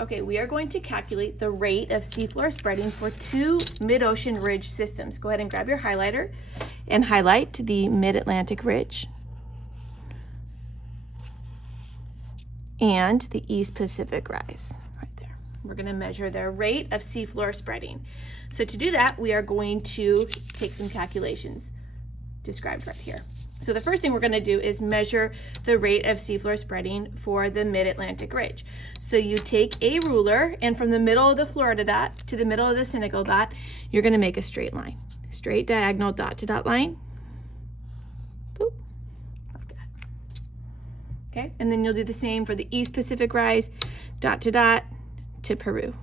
Okay, we are going to calculate the rate of seafloor spreading for two mid-ocean ridge systems. Go ahead and grab your highlighter and highlight the Mid-Atlantic Ridge and the East Pacific Rise, right there. We're gonna measure their rate of seafloor spreading. So to do that, we are going to take some calculations described right here. So the first thing we're gonna do is measure the rate of seafloor spreading for the Mid-Atlantic Ridge. So you take a ruler, and from the middle of the Florida dot to the middle of the Senegal dot, you're gonna make a straight line. Straight diagonal dot to dot line. Boop, like that. Okay, and then you'll do the same for the East Pacific Rise, dot to Peru.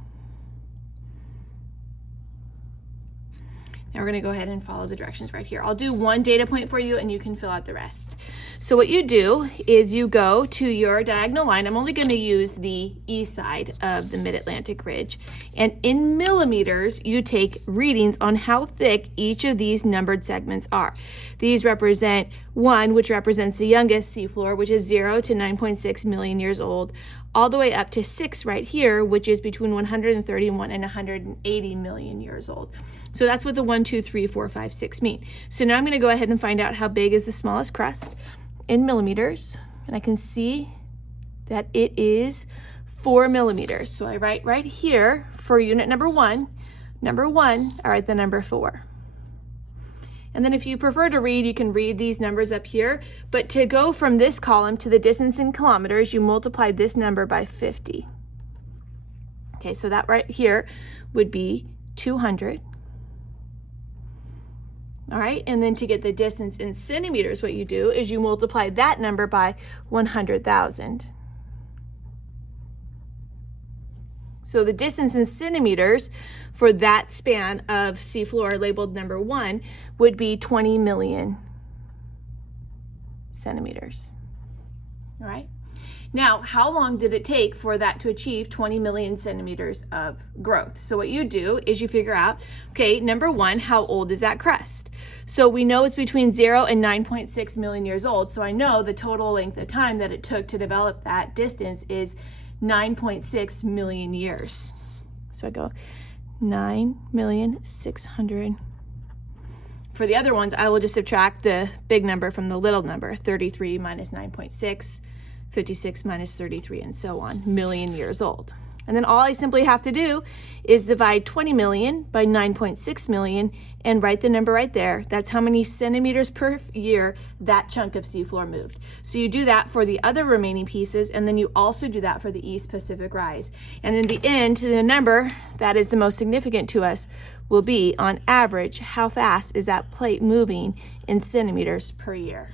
Now we're gonna go ahead and follow the directions right here. I'll do one data point for you and you can fill out the rest. So what you do is you go to your diagonal line. I'm only gonna use the east side of the Mid-Atlantic Ridge. And in millimeters, you take readings on how thick each of these numbered segments are. These represent 1, which represents the youngest seafloor, which is 0 to 9.6 million years old, all the way up to 6 right here, which is between 131 and 180 million years old. So that's what the 1, 2, 3, 4, 5, 6 mean. So now I'm gonna go ahead and find out how big is the smallest crust in millimeters. And I can see that it is 4 millimeters. So I write right here for unit number one, I write the number 4. And then if you prefer to read, you can read these numbers up here. But to go from this column to the distance in kilometers, you multiply this number by 50. Okay, so that right here would be 200. All right, and then to get the distance in centimeters, what you do is you multiply that number by 100,000. So the distance in centimeters for that span of seafloor labeled number 1 would be 20 million centimeters. All right. Now, how long did it take for that to achieve 20 million centimeters of growth? So what you do is you figure out, okay, number 1, how old is that crust? So we know it's between 0 and 9.6 million years old. So I know the total length of time that it took to develop that distance is 9.6 million years. So I go 9,600,000. For the other ones, I will just subtract the big number from the little number, 33 minus 9.6. 56 minus 33, and so on, million years old. And then all I simply have to do is divide 20 million by 9.6 million and write the number right there. That's how many centimeters per year that chunk of seafloor moved. So you do that for the other remaining pieces, and then you also do that for the East Pacific Rise. And in the end, the number that is the most significant to us will be, on average, how fast is that plate moving in centimeters per year.